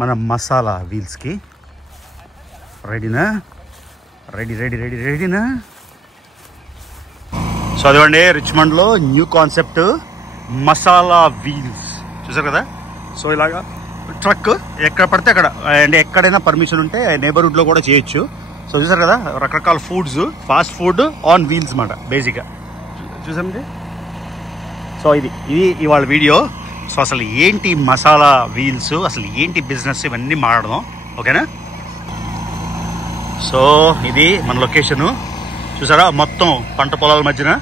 మన మసాలా వీల్స్కి. రెడీనా? రెడీనా? సో అదివ్వండి, రిచ్మండ్లో న్యూ కాన్సెప్ట్ మసాలా వీల్స్ చూసారు కదా. సో ఇలాగా ట్రక్ ఎక్కడ పడితే అక్కడ, అండ్ ఎక్కడైనా పర్మిషన్ ఉంటే నైబర్హుడ్లో కూడా చేయొచ్చు. సో చూసారు కదా, రకరకాల foods, fast food on wheels మాట బేసిక్గా చూసామండి. సో ఇది ఇవాళ వీడియో. సో అసలు ఏంటి మసాలా వీల్స్, అసలు ఏంటి బిజినెస్, ఇవన్నీ మాట్లాడదాం, ఓకేనా. సో ఇది మన లొకేషను చూసారా, మొత్తం పంట పొలాల మధ్యన.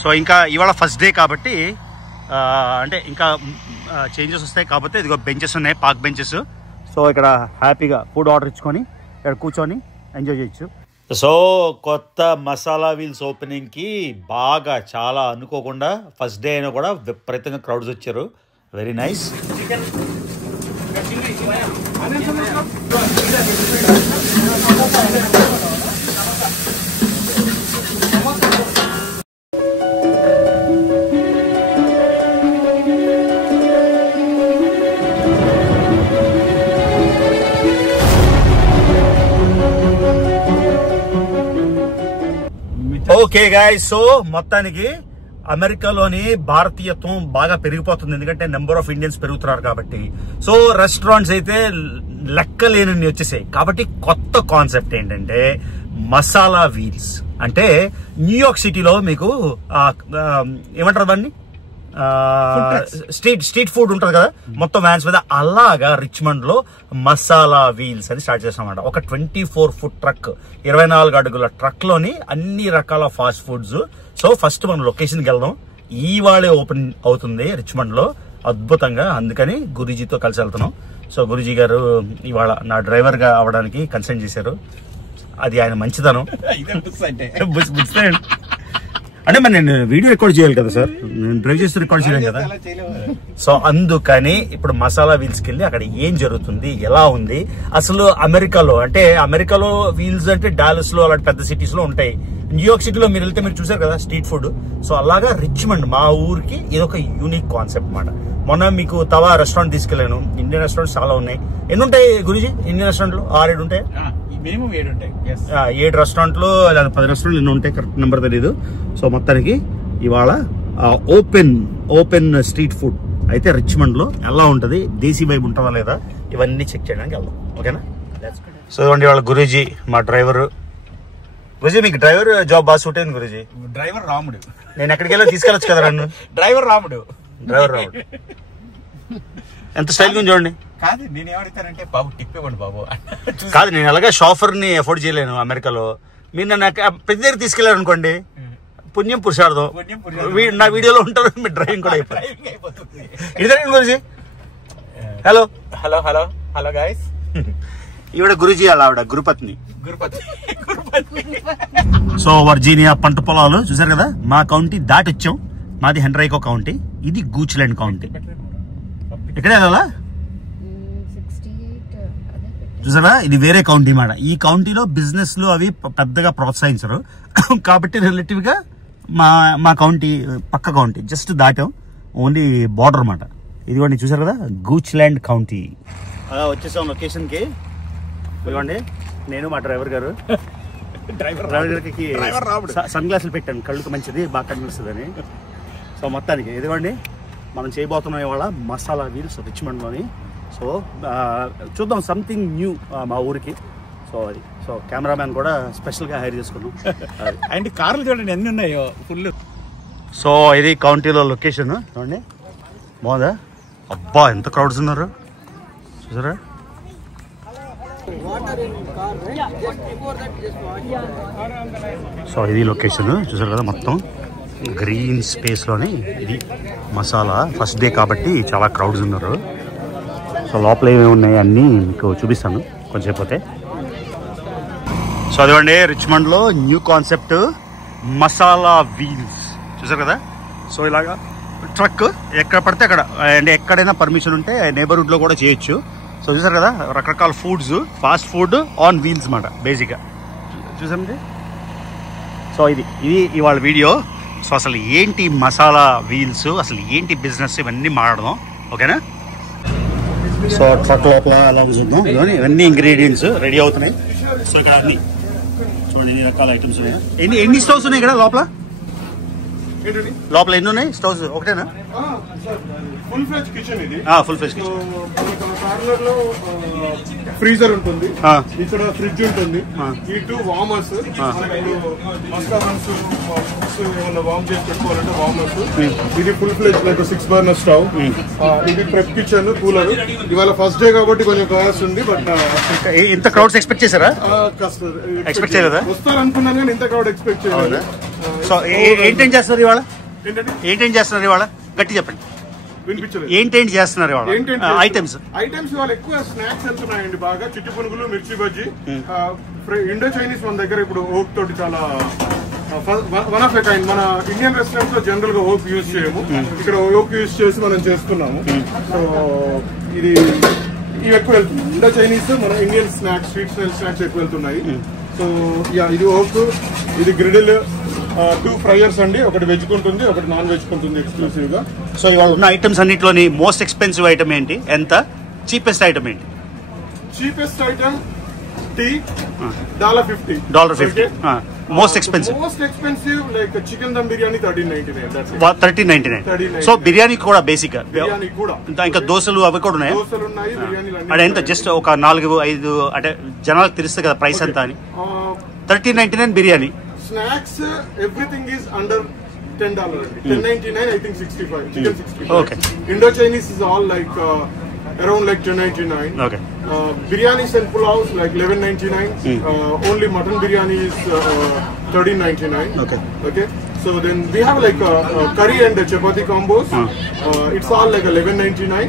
సో ఇంకా ఇవాళ ఫస్ట్ డే కాబట్టి అంటే ఇంకా చేంజెస్ వస్తాయి కాబట్టి ఇదిగో బెంచెస్ ఉన్నాయి, పార్క్ బెంచెస్. సో ఇక్కడ హ్యాపీగా ఫుడ్ ఆర్డర్ ఇచ్చుకొని ఇక్కడ కూర్చొని ఎంజాయ్ చేయొచ్చు. సో కొత్త మసాలా వీల్స్ ఓపెనింగ్కి బాగా చాలా అనుకోకుండా ఫస్ట్ డే అయినా కూడా విపరీతంగా క్రౌడ్స్ వచ్చారు. Very nice. Okay guys, so మొత్తానికి అమెరికాలోని భారతీయత్వం బాగా పెరిగిపోతుంది, ఎందుకంటే నెంబర్ ఆఫ్ ఇండియన్స్ పెరుగుతున్నారు కాబట్టి. సో రెస్టారెంట్స్ అయితే లెక్కలేనన్ని వచ్చేసాయి కాబట్టి కొత్త కాన్సెప్ట్ ఏంటంటే మసాలా వీల్స్. అంటే న్యూయార్క్ సిటీలో మీకు ఏమంటారు దాన్ని, స్ట్రీట్ ఫుడ్ ఉంటుంది కదా మొత్తం వ్యాన్స్ మీద, అలాగా రిచ్మండ్ లో మసాలా వీల్స్ అని స్టార్ట్ చేస్తామన్నమాట. ఒక 24 ఫుట్ ట్రక్, 24 అడుగుల ట్రక్ లోని అన్ని రకాల ఫాస్ట్ ఫుడ్స్. సో ఫస్ట్ మనం లొకేషన్కి వెళ్దాం. ఇవాళే ఓపెన్ అవుతుంది రిచ్మండ్ లో అద్భుతంగా, అందుకని గురూజీతో కలిసి వెళ్తున్నాం. సో గురూజీ గారు ఇవాళ నా డ్రైవర్ గా అవడానికి కన్సెంట్ చేశారు. అది ఆయన మంచిదనం. అంటే మరి నేను వీడియో రికార్డ్ చేయాలి కదా సార్, నేను డ్రైవ్ చేస్తూ రికార్డ్ చేయలేను కదా. సో అందుకని ఇప్పుడు మసాలా వీల్స్కి వెళ్ళి అక్కడ ఏం జరుగుతుంది, ఎలా ఉంది అసలు అమెరికాలో. అంటే అమెరికాలో వీల్స్ అంటే డాలస్ లో అలాంటి పెద్ద సిటీస్ లో ఉంటాయి. న్యూయార్క్ సిటీలో మీరు వెళ్తే మీరు చూసారు కదా స్ట్రీట్ ఫుడ్. సో అలాగా రిచ్మండ్ మా ఊరికి ఇదొక యూనిక్ కాన్సెప్ట్ మాట. మొన్న మీకు తవా రెస్టారెంట్ తీసుకెళ్లాను. ఇండియన్ రెస్టారెంట్స్ చాలా ఉన్నాయి. ఎన్ని ఉంటాయి గురూజీ ఇండియన్ రెస్టారెంట్లు? 6-7 ఉంటాయి. 7 రెస్టారెంట్లు లేదా 10 రెస్టారెంట్లు ఎన్ని ఉంటాయి, కరెక్ట్ నెంబర్ తెలీదు. సో మొత్తానికి ఇవాళ ఓపెన్ స్ట్రీట్ ఫుడ్ అయితే రిచ్మండ్ లో ఎలా ఉంటది, దేశీ వైబ్ ఉంటుందా లేదా, ఇవన్నీ చెక్ చేయడానికి వెళ్దాం, ఓకేనా. సో ఇవ్వండి వాళ్ళ గురూజీ మా డ్రైవర్. గురూజీ మీకు డ్రైవర్ జాబ్ బాగా సూట్ అయింది గురూజీ. డ్రైవర్ రాముడు, నేను ఎక్కడికి వెళ్ళి తీసుకెళ్ళొచ్చు కదా నన్ను. డ్రైవర్ రాముడు ఎంత స్టైల్ గా చూడండి. కాదు నేనేమడుగుతానంటే బాబు టిప్ ఇవ్వండి బాబు. కాదు నేను అలాగే షాఫర్ ని అఫోర్డ్ చేయలేను అమెరికాలో. మీరు నన్ను ప్రతి దగ్గర తీసుకెళ్లారు అనుకోండి, పుణ్యం పురుషార్థం. నా వీడియోలో ఉంటారు, మీ డ్రైవింగ్ కూడా అయిపోతుంది. Guruji hello hello hello hello guys. ఈవిడ గురూజీ అలా ఆవిడ గురుపత్ని. సో వర్జీనియా పంట పొలాలు చూసారు కదా, మా కౌంటీ దాటి వచ్చాం. మాది హెన్రైకో కౌంటీ, ఇది గూచ్లాండ్ కౌంటీ. ఎక్కడే కదా చూసారా, ఇది వేరే కౌంటీ మాట. ఈ కౌంటీలో బిజినెస్ లు అవి పెద్దగా ప్రోత్సహించరు కాబట్టి రిలేటివ్ గా మా కౌంటీ పక్క కౌంటీ జస్ట్ దాటాం, ఓన్లీ బార్డర్ మాట. ఇదిగోండి చూసారు కదా గూచ్లాండ్ కౌంటీ. అలా వచ్చేసాం లొకేషన్ కి. ఇదిగోండి నేను మా డ్రైవర్ గారు. డ్రైవర్ గారికి సన్ గ్లాసులు పెట్టాను, కళ్ళుకు మంచిది, బాగా కనిపిస్తుంది అని. సో మొత్తానికి ఇదిగోండి మనం చేయబోతున్నాం ఇవాళ మసాలా వీల్స్ రిచ్మండ్ లోని. సో చూద్దాం సంథింగ్ న్యూ మా ఊరికి. సో అది సో కెమెరామ్యాన్ కూడా స్పెషల్ గా హైర్ చేసుకున్నాం. అండ్ కార్లు చూడండి ఎన్ని ఉన్నాయో ఫుల్. సో ఇది కౌంటీలో లొకేషన్ చూడండి, బాగుందా? అబ్బా ఎంత క్రౌడ్స్ ఉన్నారు చూసారా. సో ఇది లొకేషన్ చూసారు కదా, మొత్తం గ్రీన్ స్పేస్ లోని ఇది మసాలా. ఫస్ట్ డే కాబట్టి చాలా క్రౌడ్స్ ఉన్నారు. సో లోపల ఏమేమి ఉన్నాయి అన్నీ మీకు చూపిస్తాను కొంచెం పోతే. సో అదివ్వండి రిచ్మండ్ లో న్యూ కాన్సెప్ట్ మసాలా వీల్స్ చూసారు కదా. సో ఇలాగా ట్రక్ ఎక్కడ పడితే అక్కడ, అండ్ ఎక్కడైనా పర్మిషన్ ఉంటే నైబర్హుడ్ లో కూడా చేయొచ్చు. సో చూసారు కదా రకరకాల foods, fast food on wheels మాట బేసిక్గా చూసామండి. సో ఇది ఇవాళ వీడియో. సో అసలు ఏంటి మసాలా వీల్స్, అసలు ఏంటి బిజినెస్, ఇవన్నీ మాట్లాడదాం, ఓకేనా. సో ట్రక్ లోపల ఎలా చూద్దాం. ఇవన్నీ ఇంగ్రీడియంట్స్ రెడీ అవుతున్నాయి. సో ఇక్కడ అన్ని చూడండి ఎన్ని రకాల ఐటమ్స్ ఉన్నాయి. ఎన్ని స్టవ్స్ ఉన్నాయి ఇక్కడ లోపల ఎన్ని ఉన్నాయి స్టవ్స్? ఒకటేనా? ఫుల్ ఫ్లెజ్ కిచెన్ ఇది. Full ఫ్లెజ్ kitchen. కార్నర్ లో ఫ్రీజర్ ఉంటుంది, ఇక్కడ ఫ్రిడ్జ్ ఉంటుంది, ఇటు వార్మర్స్, ఏమన్నా వార్మ్ చేసి పెట్టుకోవాలంటే వార్మర్స్. ఇది ఫుల్ ఫ్లెజ్ లైక్ 6 బర్నర్ స్టవ్. ఇది ప్రెప్ కిచెన్, కూలర్. ఇవాళ ఫస్ట్ డే కాబట్టి కొంచెం కయాస్ ఉంది. బట్ ఇంత క్రౌడ్స్ ఎక్స్పెక్ట్ చేశారా? ఎక్స్పెక్ట్ చేయలేదా? వస్తారనుకున్నాను కానీ ఇంత క్రౌడ్ ఎక్స్పెక్ట్ చేయలేదు. సో ఏంటేం చేస్తున్నారు ఇవాళ? ఏంటేం చేస్తున్నారు ఇవాళ? గట్టి చెప్పండి. ఏంటేంటి చేస్తున్నారు ఐటమ్స్? ఇవాళ ఎక్కువ స్నాక్స్ వెళ్తున్నాయండి బాగా. చిట్టి పునుగులు, మిర్చి బజ్జీ. ఇండో చైనీస్ మన దగ్గర ఇప్పుడు ఓక్ తోటి చాలా వన్ ఆఫ్ ఎ కైండ్. మన ఇండియన్ రెస్టారెంట్స్ లో జనరల్ గా ఓక్ యూజ్ చేయము, ఇక్కడ ఓక్ యూజ్ చేసి మనం చేస్తున్నాము. సో ఇవి ఎక్కువ వెళ్తున్నాయి. ఇండో చైనీస్, మన ఇండియన్ స్నాక్స్, స్వీట్ స్నాక్స్ ఎక్కువ వెళ్తున్నాయి. సో ఇది ఓక్, ఇది గ్రిడిల్, 2 ఫ్రైయర్స్ అండి. ఒకటి వెజ్ ఉంటుంది, ఒకటి నాన్ వెజ్ ఉంటుంది ఎక్స్క్లూసివ్ గా. సో ఇవాళ ఉన్న ఐటమ్స్ అన్నిట్లోని మోస్ట్ ఎక్స్పెన్సివ్ ఐటమ్ ఏంటి? ఎంత? చీపెస్ట్ ఐటమ్ ఏంటి? Cheapest item tea, $50. Most expensive like chicken dum biryani $13.99. So biryani కూడా బేసిక్ గా ఇంకా దోశలు అవి కూడా ఉన్నాయి. అంటే ఎంత? జస్ట్ ఒక 4-5 అంటే జనాలకు తెలుస్తుంది కదా ప్రైస్ ఎంత అని. $13.99 biryani. Snacks everything is under $10. $10.99, I think 65. Chicken 65. Okay. Indo Chinese is all like around like $10.99. Okay. Biryanis and pulaus like $11.99. Only mutton biryani is $13.99. Okay. Okay. So then we have like curry and chapati combos. It's all like $11.99.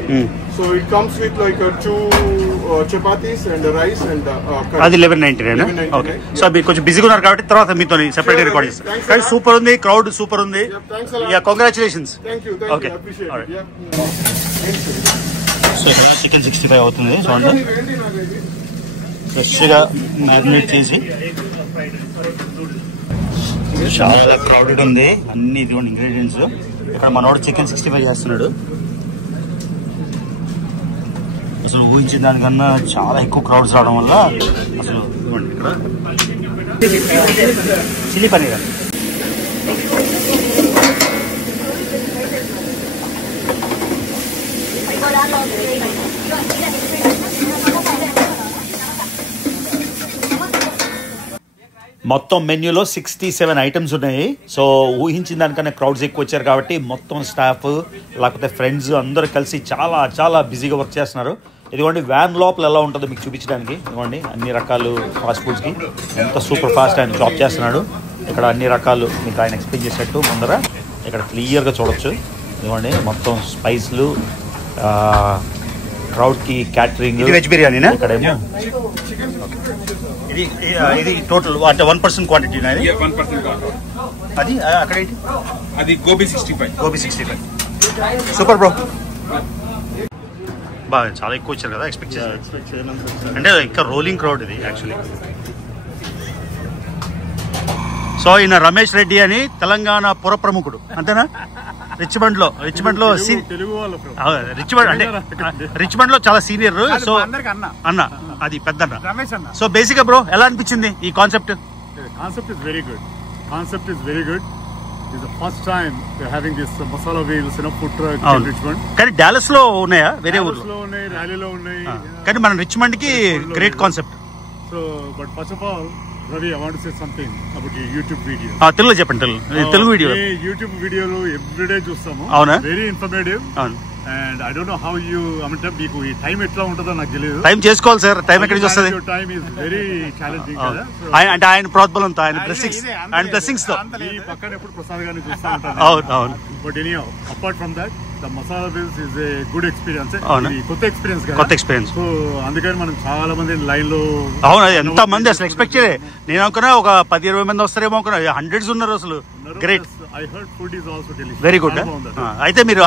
So it comes with like 2 chapatis and rice and curry. అది $11.99. Okay. So మీరు కొంచెం బిజీగా ఉన్నారు కాబట్టి తర్వాత మీతో separate record చేస్తాం. కానీ సూపర్ ఉంది, క్రౌడ్ సూపర్ ఉంది. Yeah, congratulations. Thank you. Okay. I appreciate it. Yeah. So ఇక్కడ చికెన్ 65 అవుతుంది. చూడండి ఫ్రెష్గా మ్యారినేట్ చేసి చాలా క్రౌడెడ్ ఉంది. అన్ని ఇదిగోండి ఇంగ్రీడియంట్స్. ఇక్కడ మనోడు చికెన్ 65 చేస్తున్నాడు. అసలు ఊహించిన దానికన్నా చాలా ఎక్కువ క్రౌడ్స్ రావడం వల్ల అసలు ఇదిగోండి ఇక్కడ చిల్లీ పన్నీర్. మొత్తం మెన్యూలో 67 ఐటమ్స్ ఉన్నాయి. సో ఊహించిన దానికన్నా క్రౌడ్స్ ఎక్కువ వచ్చారు కాబట్టి మొత్తం స్టాఫ్ లేకపోతే ఫ్రెండ్స్ అందరూ కలిసి చాలా చాలా బిజీగా వర్క్ చేస్తున్నారు. ఇదిగోండి వ్యాన్ లోపల ఎలా ఉంటుందో మీకు చూపించడానికి. ఇదిగోండి అన్ని రకాలు ఫాస్ట్ ఫుడ్స్కి ఎంత సూపర్ ఫాస్ట్ ఆయన జాబ్ చేస్తున్నాడు. ఇక్కడ అన్ని రకాలు మీకు ఆయన ఎక్స్ప్లెయిన్ చేసినట్టు ముందర ఇక్కడ క్లియర్గా చూడొచ్చు. ఇదిగోండి మొత్తం స్పైస్లు, క్రౌడ్కి క్యాటరింగ్. వెజ్ బిర్యానీనా? ఇక్కడేమో ఇది టోటల్ అంటే 1% క్వాంటిటీ. అది అక్కడ ఏంటి? అది గోబీ 65. Super bro. బాగా చాలా ఎక్కువ వచ్చారు కదా, ఎక్స్పెక్ట్ చేశారు. అంటే ఇంకా రోలింగ్ క్రౌడ్ ఇది యాక్చువల్లీ. సో ఈయన రమేష్ రెడ్డి అని తెలంగాణ పుర ప్రముఖుడు, అంతేనా? రిచ్మండ్ లో రిచ్మండ్ లో చాలా సీనియర్. సో అన్న, అది పెద్ద అన్న. సో బేసిక్ గా బ్రో ఎలా అనిపించింది ఈ concept? Concept is very good. It's the first time we're having this masala wheels, food truck in Richmond. కానీ డాలస్ లో ఉన్నాయా? వేరే ఊర్లో లో ఉన్నాయి, ర్యాలీలో ఉన్నాయి. కానీ మన రిచ్మండ్ కి great concept. So, but first of all, Ravi, I want to say something about your YouTube video. తెలుగులో చెప్పండి. తెలుగు వీడియో. YouTube వీడియోలు ఎవ్రీడే చూస్తాము. అవునా? Very informative. అవును. And I don't know how you, అంటే మీకు ఈ టైం ఎట్లా ఉంటుందో నాకు తెలియదు. టైం చేసుకోవాలి సార్. టైం ఎక్కడి నుంచి వస్తుంది? టైం ఇస్ వెరీ ఛాలెంజింగ్ కదా. అంటే ఆయన ప్రోద్బలంతో, ఆయన బ్లెస్సింగ్స్ తో ఈ పక్కన ఎప్పుడు ప్రసాద్ గారిని చూస్తూ ఉంటాను. అవును. But anyhow, apart from that the masala bills is a good experience. కొత్త ఎక్స్పీరియన్స్ కదా. కొత్త ఎక్స్పీరియన్స్. సో అందుకని మనం చాలా మంది లైన్ లో. అవును, ఎంత మంది అసలు ఎక్స్పెక్ట్ చేయలే. నేను అనుకున్నా ఒక 10-20 మంది వస్తారేమో అనుకున్నా. హండ్రెడ్స్ ఉన్నారు అసలు. Great. I heard food is also delicious. Very good. అయితే మీరు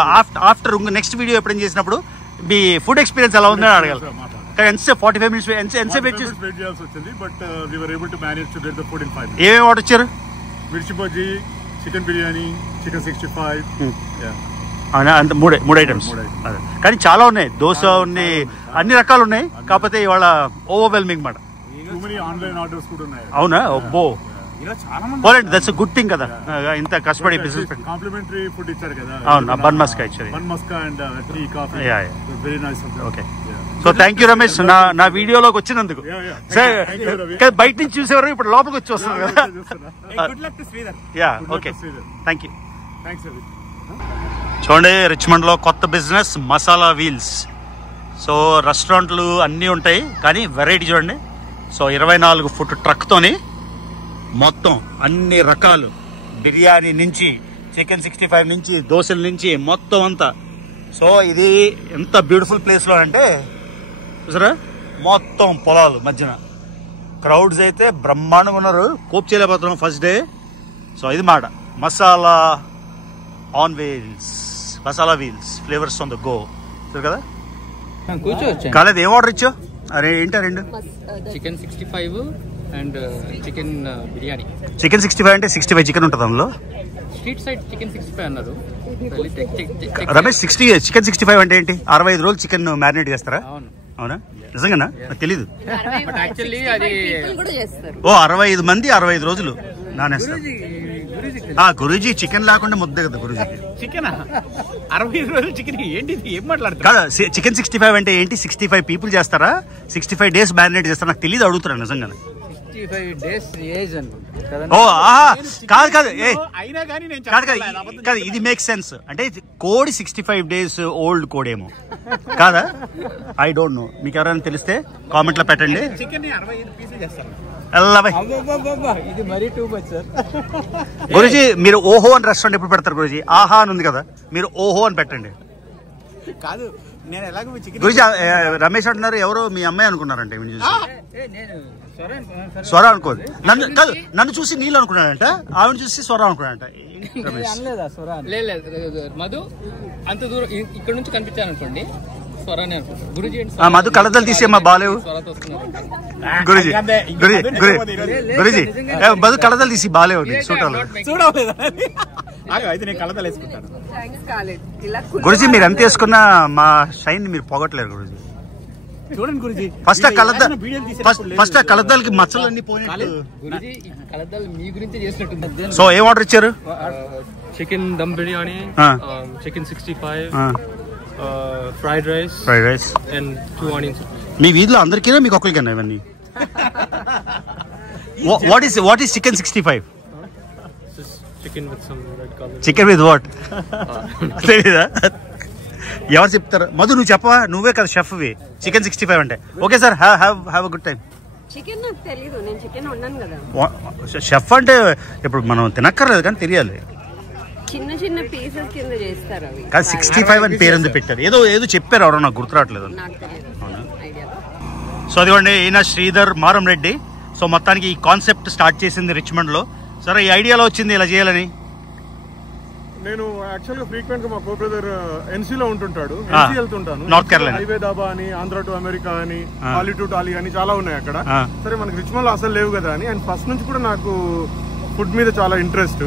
ఆఫ్టర్ నెక్స్ట్ వీడియో ఎప్పుడైనా చేసినప్పుడు మీ ఫుడ్ ఎక్స్పీరియన్స్ ఎలా ఉందని అడగాలి. కానీ ఎంతసేపు 45 మినిట్స్ ఎంతసేపు వెయిట్ చేయాల్సి వచ్చింది. But we were able to manage to get the food in 5 minutes. ఏమేమి ఆర్డర్ ఇచ్చారు? మిర్చి బజ్జీ, చికెన్ బిర్యానీ, చికెన్ 65. అంత మూడు ఐటమ్స్. కానీ చాలా ఉన్నాయి, దోశ ఉన్నాయి, అన్ని రకాలు ఉన్నాయి. కాకపోతే ఇవాళ ఓవర్వెల్మింగ్ మాట. అవునా? అబ్బో, పోలండి. దట్స్ గుడ్ థింగ్ కదా, ఇంత కష్టపడి బిజినెస్. కాంప్లిమెంటరీ ఫుడ్ ఇచ్చారు కదా. అవును, బన్ మస్కా ఇచ్చారు. Bun maska and tea, coffee. Very nice. Okay, so thank you Ramesh నా వీడియోలోకి వచ్చినందుకు. బయట నుంచి చూసేవారు, ఇప్పుడు లోపలికి వచ్చి వస్తున్నారు కదా. Yeah, okay, thank you. చూడండి, రిచ్మండ్ లో కొత్త బిజినెస్ మసాలా వీల్స్. సో రెస్టారెంట్లు అన్నీ ఉంటాయి, కానీ వెరైటీ చూడండి. సో 24 ఫుట్ ట్రక్తోని మొత్తం అన్ని రకాలు, బిర్యానీ నుంచి చికెన్ 65 నుంచి దోశల నుంచి మొత్తం అంతా. సో ఇది ఎంత బ్యూటిఫుల్ ప్లేస్లో అంటే చూసారా, మొత్తం పొలాలు మధ్యన. క్రౌడ్స్ అయితే బ్రహ్మాండంగా ఉన్నారు. కోప్ చేయలేకపోతున్నాం ఫస్ట్ డే. సో ఇది మాట masala on wheels, masala wheels, flavours on the go. కదా కాలేదు, ఏం ఆర్డర్ ఇచ్చా? అరే ఏంటా రెండు? Chicken 65 and chicken biryani. Chicken 65 అంటే 65 చికెన్ ఉంటుంది అందులో. స్ట్రీట్ సైడ్ చికెన్ 65 అన్నారు రమేష్. చికెన్ 65 అంటే ఏంటి? 65 రోజులు చికెన్ మ్యారినేట్ చేస్తారా? అవునా? నిజంగానా? నాకు తెలీదు. ఓ 65 మంది 65 రోజులు నానేస్తారు. గురూజీ చికెన్ లేకుండా ముద్ద కదా గురూజీకి. చికెన్ 65 రోజులు చికెన్ ఏంటి, ఏం మాట్లాడుతున్నారు? కదా, చికెన్ 65 అంటే ఏంటి? 65 పీపుల్ చేస్తారా? 65 డేస్ మ్యారినేట్ చేస్తారా? నాకు తెలియదు, అడుగుతారా నిజంగా. 65 డేస్ ఏజ్ ఓ ఆహా, కాదు కాదు, అయినా కానీ నేను కాదు, ఇది మేక్ సెన్స్. అంటే కోడి 65 డేస్ ఓల్డ్ కోడేమో కాదా? I don't know. మీకు ఎవరైనా తెలిస్తే కామెంట్ లో పెట్టండి. చికెన్ 65 పీసులు చేస్తారు. ఇది మరీ టూ మచ్ సార్. గురూజీ మీరు ఓహో అని రెస్టారెంట్ ఎప్పుడు పెడతారు గురూజీ? ఆహా అని ఉంది కదా, మీరు ఓహో అని పెట్టండి. కాదు, నేను ఎలాగో గురూజీ రమేష్ అంటున్నారు, ఎవరో మీ అమ్మాయి అనుకున్నారంటే స్వర అనుకోదు. నన్ను చూసి నీళ్ళు అనుకున్నాడంట, ఆవిడ చూసి స్వర అనుకున్నాడంట. మధు అంత దూరం ఇక్కడ నుంచి కనిపించాను అనుకోండి, స్వరాన్ని అనుకుంటాను. గురూజీ మధు కళ్ళద్దాలు తీసేమ్మా బాలేవు. గురూజీ గురూజీ మధు కళ్ళద్దాలు తీసి బాలేవు చూడాలి. గురూజీ మీరు ఎంత వేసుకున్నా మా షైన్ మీరు పోగొట్టలేరు గురూజీ. చూడండి గురూజీ, ఫస్ట్ ఆ కళ్ళద్దాలకి మచ్చలు అన్ని పోయినట్టు. మీ గురించి చేసినట్టు. సో ఏం ఆర్డర్ ఇచ్చారు? Chicken dum biryani, chicken 65, fried rice and 2 onions. మీ వీధిలో అందరికీ మీకు ఒక్కరికైనా ఇవన్నీ? What is chicken 65? Chicken with some red colour. Chicken with what తెలీదా? ఎవరు చెప్తారు? మధు నువ్వు చెప్పవా, నువ్వే కదా షెఫ్వి. చికెన్ 65 అంటే okay sir, have a good time. Chicken నాకు తెలీదు, నేను చికెన్ వండాను కదా. షెఫ్ అంటే ఇప్పుడు మనం తినక్కర్లేదు కానీ తెలియాలి. చిన్న చిన్న పీసెస్ కింద చేస్తారు అవి. 65 అని పేరు ఎందుకు పెట్టారు? ఏదో చెప్పారు, ఎవరో నాకు గుర్తు రావట్లేదు. సో అదిగోండి, ఈయన శ్రీధర్ మారం రెడ్డి. సో మొత్తానికి ఈ కాన్సెప్ట్ స్టార్ట్ చేసింది రిచ్మండ్ లో. సరే, ఈ ఐడియాలో వచ్చింది ఇలా చేయాలని. నేను యాక్చువల్ గా ఫ్రీక్వెంట్ గా మా కో బ్రదర్ ఎన్సీ లో ఉంటుంటాడు, ఎన్సీ వెళ్తుంటాను. నార్త్ కేరళ హైవే దాబా అని, ఆంధ్ర టు అమెరికా అని, టాలీ టు టాలీ అని చాలా ఉన్నాయి అక్కడ. సరే మనకి రిచ్మండ్ లో అసలు లేవు కదా అని, అండ్ ఫస్ట్ నుంచి కూడా నాకు ఫుడ్ మీద చాలా ఇంట్రెస్ట్.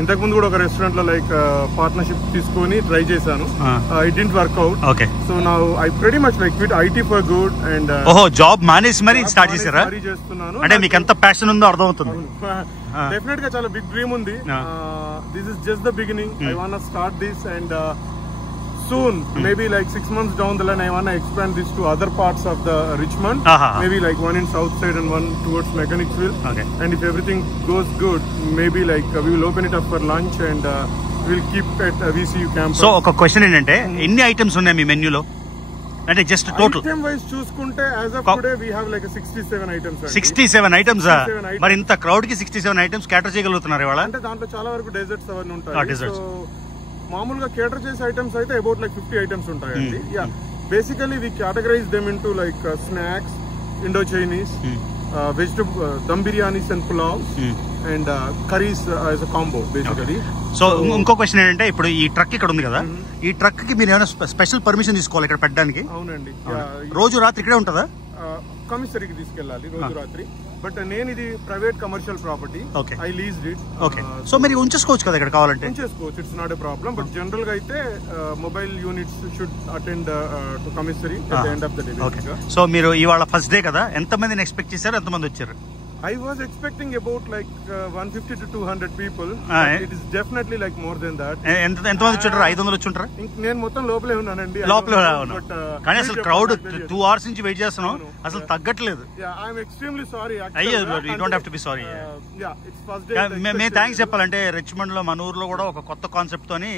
ఇంతకు ముందు కూడా ఒక రెస్టారెంట్ లో లైక్ పార్ట్నర్షిప్ తీసుకొని ట్రై చేశాను. It didn't work out. Okay, so now I pretty much like quit IT for good. And ఓహో, జాబ్ మానేసి మరి స్టార్ట్ చేశారా? చేస్తున్నాను. అంటే మీకు ఎంత ప్యాషన్ ఉందో అర్థమవుతుంది. డెఫినెట్ గా చాలా బిగ్ డ్రీమ్ ఉంది. This is just the beginning. I want start this and soon, maybe like 6 months down the line, I want to expand this to other parts of the Richmond. Maybe like one in south side and one towards Mechanicsville. Okay. And if everything goes good, maybe like we will open it up for lunch and we'll keep at VCU campus. So ఒక question ఏంటంటే, ఎన్ని items ఉన్నాయి మీ మెన్యూలో? అంటే just total item vice చూసుకుంటే as of today we have like 67 items. 67 items. మరి ఇంత crowd కి 67 items క్యాటర్ చేయగలుగుతున్నారు ఇవాళ? అంటే దాంట్లో చాలా వరకు డెజర్ట్స్ అవన్నీ ఉంటాయి. సో మామూలుగా కేటర్ చేసే ఐటమ్స్ అయితే అబౌట్ లైక్ 50 ఐటమ్స్ ఉంటాయండి. Yeah, basically we categorize them into like snacks, Indo Chinese, vegetable dum biryanis and pulavs and curries as a combo basically. So ఇంకో క్వశ్చన్ ఏంటంటే, ఇప్పుడు ఈ ట్రక్ ఇక్కడ ఉంది కదా, ఈ ట్రక్ కి మీరు ఏమైనా స్పెషల్ పర్మిషన్ తీసుకోవాలి ఇక్కడ పెట్టడానికి? అవునండి. రోజు రాత్రి ఇక్కడే ఉంటుందా? కమిషనరీకి తీసుకెళ్ళాలి రోజు రాత్రి. బట్ నేను ఇది private commercial property, I leased it. Okay, so మీరు ఉంచేసుకోవచ్చు కదా ఇక్కడ కావాలంటే? ఉంచేసుకోవచ్చు, it's not a problem. But general గా అయితే mobile units should attend to commissary at the end of the day. So మీరు ఇవాళ ఫస్ట్ డే కదా, ఎంత మందిని ఎక్స్పెక్ట్ చేశారు, ఎంత మంది వచ్చారు? I was expecting about like 150 to 200 people. It is definitely like more than that. ఎంత మంది వచ్చారు? 500 వచ్చుంటారా? నేను మొత్తం లోపలే ఉన్నానండి. లోపలే ఉన్నా, కానీ అసలు క్రౌడ్ 2 hours నుంచి వెయిట్ చేస్తున్నాం, అసలు తగ్గట్లేదు. Yeah, I'm extremely sorry actually. అయ్యో, you don't have to be sorry. Yeah, it's first day. మేము థ్యాంక్స్ చెప్పాలంటే రిచ్మండ్ లో మన ఊర్లో కూడా ఒక కొత్త కాన్సెప్ట్ తోని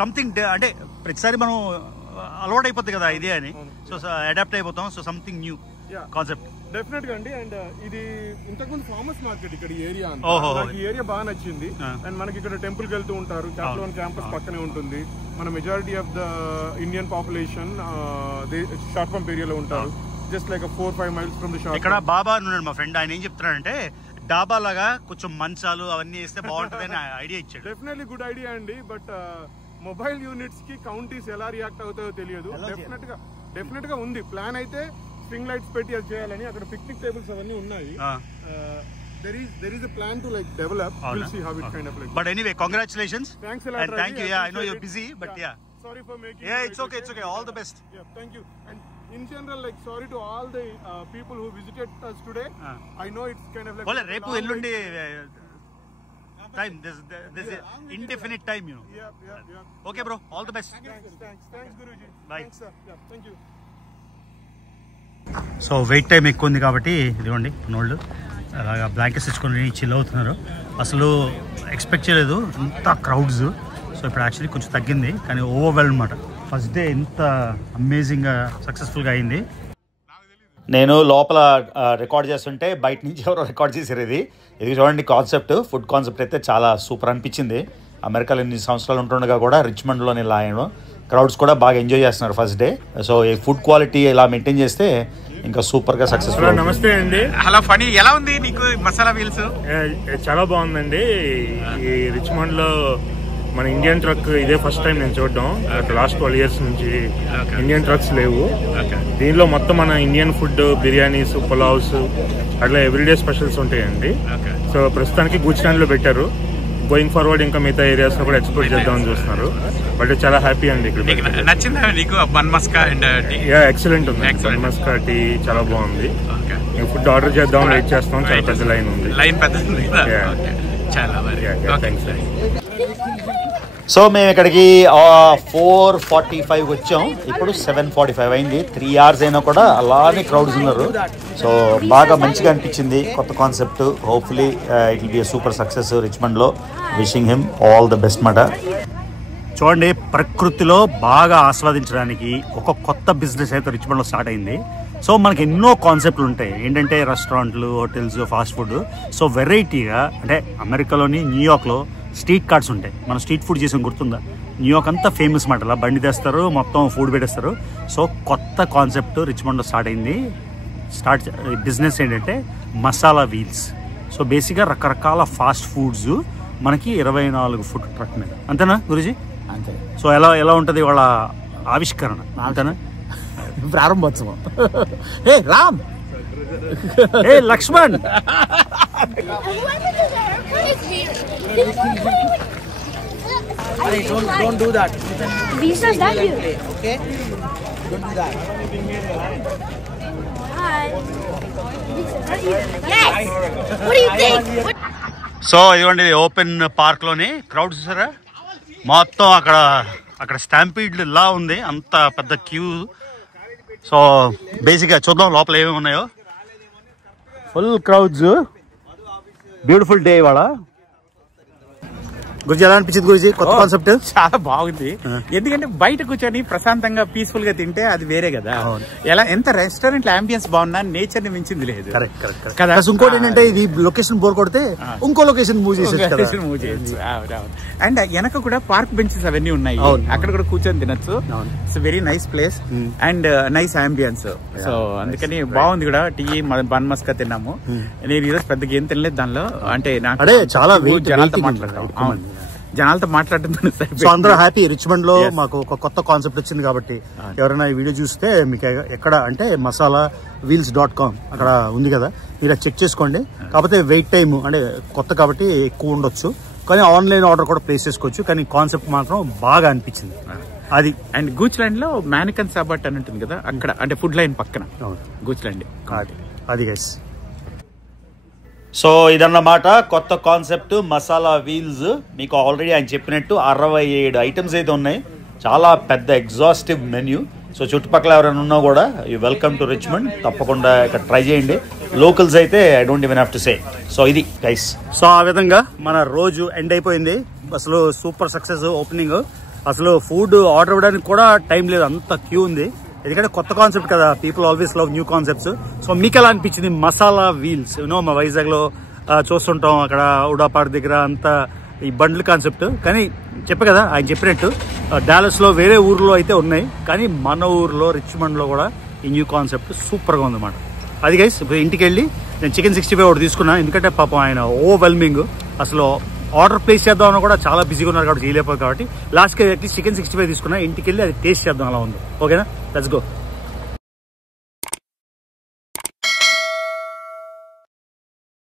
సంథింగ్, అంటే ప్రతిసారి మనం అలవాటు అయిపోతుంది కదా ఇదే అని, సో అడాప్ట్ అయిపోతాం. So something new concept definite గా అండి. అండ్ ఇది ఇంతకుముందు ఫార్మర్స్ మార్కెట్ ఇక్కడ ఏరియా, నాకు ఈ ఏరియా బాగా నచ్చింది. అండ్ మనకి ఇక్కడ టెంపుల్ కి వెళ్తూ ఉంటారు, క్యాప్లోన్ క్యాంపస్ పక్కనే ఉంటుంది. మన majority of the Indian population short pump ఏరియాలో ఉంటారు, just like 4-5 miles from the short. ఇక్కడ బాబా ఉన్నాడు మా ఫ్రెండ్, ఆయన ఏం చెప్తున్నాడంటే డాబా లాగా కొంచెం మంచాలు అవన్నీ వేస్తే బాగుంటుంది అని ఐడియా ఇచ్చాడు. డెఫినెట్లీ గుడ్ ఐడియా అండి. బట్ మొబైల్ యూనిట్స్ కి కౌంటీస్ ఎలా రియాక్ట్ అవుతాయో తెలియదు. డెఫినెట్ గా ఉంది ప్లాన్ అయితే, స్ట్రింగ్ లైట్స్ పెట్టి అది చేయాలని. అక్కడ పిక్నిక్ టేబుల్స్ అవన్నీ ఉన్నాయి. there is a plan to like develop. We'll see how it kind of like. But anyway, congratulations. Thanks a lot. And thank you. Yeah, I know you're busy, but yeah. Sorry for making. Yeah, it's okay. All the best. Yeah, thank you. And in general, like sorry to all the people who visited us today. I know it's kind of like. Well, repu ellundi time. There's indefinite time, you know. Yeah. Okay, bro. All the best. Thanks, Guruji. Bye. Thanks, sir. Yeah, thank you. So wait time ఎక్కువ ఉంది కాబట్టి ఇదిగోండి నోళ్ళు అలాగా blankets తెచ్చుకొని chill అవుతున్నారు. అసలు expect చేయలేదు ఇంత క్రౌడ్స్. సో ఇప్పుడు యాక్చువల్లీ కొంచెం తగ్గింది, కానీ ఓవర్వెల్మ్ అనమాట. ఫస్ట్ డే ఎంత అమేజింగ్గా సక్సెస్ఫుల్గా అయింది. నేను లోపల రికార్డ్ చేస్తుంటే బయట నుంచి ఎవరో రికార్డ్ చేశారు. ఇది చూడండి కాన్సెప్ట్, ఫుడ్ కాన్సెప్ట్ అయితే చాలా సూపర్ అనిపించింది. అమెరికాలో ఎన్ని సంవత్సరాలు ఉంటుండగా కూడా రిచ్మండ్లోని ఇలా అయ్యాను. క్రౌడ్స్ కూడా బాగా ఎంజాయ్ చేస్తున్నారు ఫస్ట్ డే. సో ఈ ఫుడ్ క్వాలిటీ ఇలా మెయింటైన్ చేస్తే ఇంకా సూపర్ గా సక్సెస్ఫుల్. నమస్తే అండి. హలో ఫనీ, ఎలా ఉంది నీకు మసాలా వీల్స్? చాలా బాగుందండి. ఈ రిచ్మండ్ లో మన ఇండియన్ ట్రక్ ఇదే ఫస్ట్ టైం నేను చూడడం. లాస్ట్ 12 years నుంచి ఇండియన్ ట్రక్స్ లేవు. దీనిలో మొత్తం మన ఇండియన్ ఫుడ్, బిర్యానీస్, పులావ్స్ అట్లా ఎవ్రీడే స్పెషల్స్ ఉంటాయండి. సో ప్రస్తుతానికి గూడ్ స్టాండ్ లో పెట్టారు. గోయింగ్ ఫార్వర్డ్ ఇంకా మిగతా ఏరియాస్ లో కూడా ఎక్స్పోర్ట్ చేద్దామని చూస్తున్నారు. బట్ చాలా హ్యాపీ అండి. నచ్చిందా నీకు bun maska and tea? Excellent ఉంది. బన్ మస్కా టీ చాలా బాగుంది. ఫుడ్ ఆర్డర్ చేద్దాం వెయిట్ చేస్తాం. చాలా పెద్ద లైన్ ఉంది. సో మేము ఇక్కడికి 4:45 వచ్చాం, ఇప్పుడు 7:45 అయింది. 3 hours అయినా కూడా అలానే క్రౌడ్స్ ఉన్నారు. సో బాగా మంచిగా అనిపించింది కొత్త concept. Hopefully it will be super success రిచ్మండ్లో. Wishing him all the best మాట. చూడండి, ప్రకృతిలో బాగా ఆస్వాదించడానికి ఒక కొత్త బిజినెస్ అయితే రిచ్మండ్లో స్టార్ట్ అయింది. సో మనకి ఎన్నో కాన్సెప్ట్లు ఉంటాయి ఏంటంటే రెస్టారెంట్లు, హోటల్స్, ఫాస్ట్ ఫుడ్. సో వెరైటీగా అంటే అమెరికాలోని న్యూయార్క్లో స్ట్రీట్ కార్ట్స్ ఉంటాయి. మనం స్ట్రీట్ ఫుడ్ చేసాం, గుర్తుందా? న్యూయార్క్ అంతా ఫేమస్ మాట. అలా బండి తెస్తారు, మొత్తం ఫుడ్ పెట్టేస్తారు. సో కొత్త కాన్సెప్ట్ రిచ్మండ్లో స్టార్ట్ అయింది. బిజినెస్ ఏంటంటే మసాలా వీల్స్. సో బేసిక్గా రకరకాల ఫాస్ట్ ఫుడ్స్ మనకి 24 ఫుట్ ట్రక్ మీద. అంతేనా గురుజీ? అంతే. సో ఎలా ఉంటుంది వాళ్ళ ఆవిష్కరణ? అంతేనా? ప్రారంభోత్సవం. హే రామ్, హే Laxman. don't do that. Visa's that you? Okay? Don't do that. Hi. Yes. What do you think? So ఇదిగోండి ఓపెన్ పార్క్ లోని క్రౌడ్స్ చూసారా? మొత్తం అక్కడ స్టాంపీడ్ ఇలా ఉంది, అంత పెద్ద క్యూ. సో బేసిక్గా చూద్దాం లోపల ఏమేమి ఉన్నాయో. ఫుల్ క్రౌడ్స్, బ్యూటిఫుల్ డే ఇవాళ. గురుజీ ఎలా అనిపించింది గురుజీ కొత్త కాన్సెప్ట్? చాలా బాగుంది. ఎందుకంటే బయట కూర్చొని ప్రశాంతంగా పీస్ఫుల్ గా తింటే అది వేరే కదా. ఎలా ఎంత రెస్టారెంట్ అంబియన్స్ బాగున్నా నేచర్ ని మించింది లేదు కదా. ఇంకోటి ఏంటంటే ఇది లొకేషన్ బోర్ కొడితే ఇంకో లొకేషన్ మూవ్ చేయొచ్చు. అండ్ వెనక కూడా పార్క్ బెంచెస్ అవన్నీ ఉన్నాయి, అక్కడ కూడా కూర్చొని తినొచ్చు. It's very nice place and nice ambience. So అందుకని బాగుంది కూడా. టీ, బన్ మస్కా తిన్నాము. నేను ఈరోజు పెద్దగా ఏం తినలేదు దానిలో. అంటే నాకు చాలా జనాలతో మాట్లాడతాం. అవును, జనాలతో మాట్లాడుతున్నాను. సో అందరూ హ్యాపీ. రిచ్మండ్ లో మాకు ఒక కొత్త కాన్సెప్ట్ వచ్చింది కాబట్టి ఎవరైనా ఈ వీడియో చూస్తే మీకు ఎక్కడ అంటే masalaWheels.com అక్కడ ఉంది కదా, మీరు చెక్ చేసుకోండి. కాకపోతే వెయిట్ టైం అంటే కొత్త కాబట్టి ఎక్కువ ఉండొచ్చు, కానీ ఆన్లైన్ ఆర్డర్ కూడా ప్లేస్ చేసుకోవచ్చు. కానీ కాన్సెప్ట్ మాత్రం బాగా అనిపించింది అది. అండ్ గూచ్లాండ్ లో మ్యానికన్ సాబట్ అని ఉంటుంది కదా, అక్కడ అంటే ఫుడ్ లైన్ పక్కన గూచ్లాండ్ అది గైస్. సో ఇదన్నమాట కొత్త కాన్సెప్ట్ మసాలా వీల్స్. మీకు ఆల్రెడీ ఆయన చెప్పినట్టు 67 ఐటమ్స్ అయితే ఉన్నాయి. చాలా పెద్ద ఎగ్జాస్టివ్ మెన్యూ. సో చుట్టుపక్కల ఎవరైనా ఉన్నా కూడా యూ వెల్కమ్ టు రిచ్మండ్, తప్పకుండా ఇక్కడ ట్రై చేయండి. లోకల్స్ అయితే I don't even have to say. So ఇది గైస్. సో ఆ విధంగా మన రోజు ఎండ్ అయిపోయింది. అసలు సూపర్ సక్సెస్ ఓపెనింగ్. అసలు ఫుడ్ ఆర్డర్ ఇవ్వడానికి కూడా టైం లేదు, అంత క్యూ ఉంది. ఎందుకంటే కొత్త కాన్సెప్ట్ కదా, people always love new concepts. So మీకు ఎలా అనిపించింది మసాలా వీల్స్? మా వైజాగ్ లో చూస్తుంటాం, అక్కడ ఉడా పార్క్ దగ్గర అంతా ఈ బండ్ల కాన్సెప్ట్. కానీ చెప్పే కదా ఆయన చెప్పినట్టు డాలస్ లో వేరే ఊర్లో అయితే ఉన్నాయి, కానీ మన ఊర్లో రిచ్మండ్ లో కూడా ఈ న్యూ కాన్సెప్ట్ సూపర్ గా ఉందన్నమాట. అది గైస్. ఇప్పుడు ఇంటికి వెళ్ళి నేను చికెన్ 65 ఒకటి తీసుకున్నా, ఎందుకంటే పాపం ఆయన ఓవర్వెల్మింగ్. అసలు ఆర్డర్ ప్లేస్ చేద్దామని కూడా చాలా బిజీగా ఉన్నారు కాబట్టి చేయలేకపోయి, కాబట్టి లాస్ట్కి అట్లీస్ట్ చికెన్ 65 తీసుకున్నా. ఇంటికి వెళ్ళి అది టేస్ట్ చేద్దాం, అలా ఉంది. ఓకేనా, లెట్స్ గో.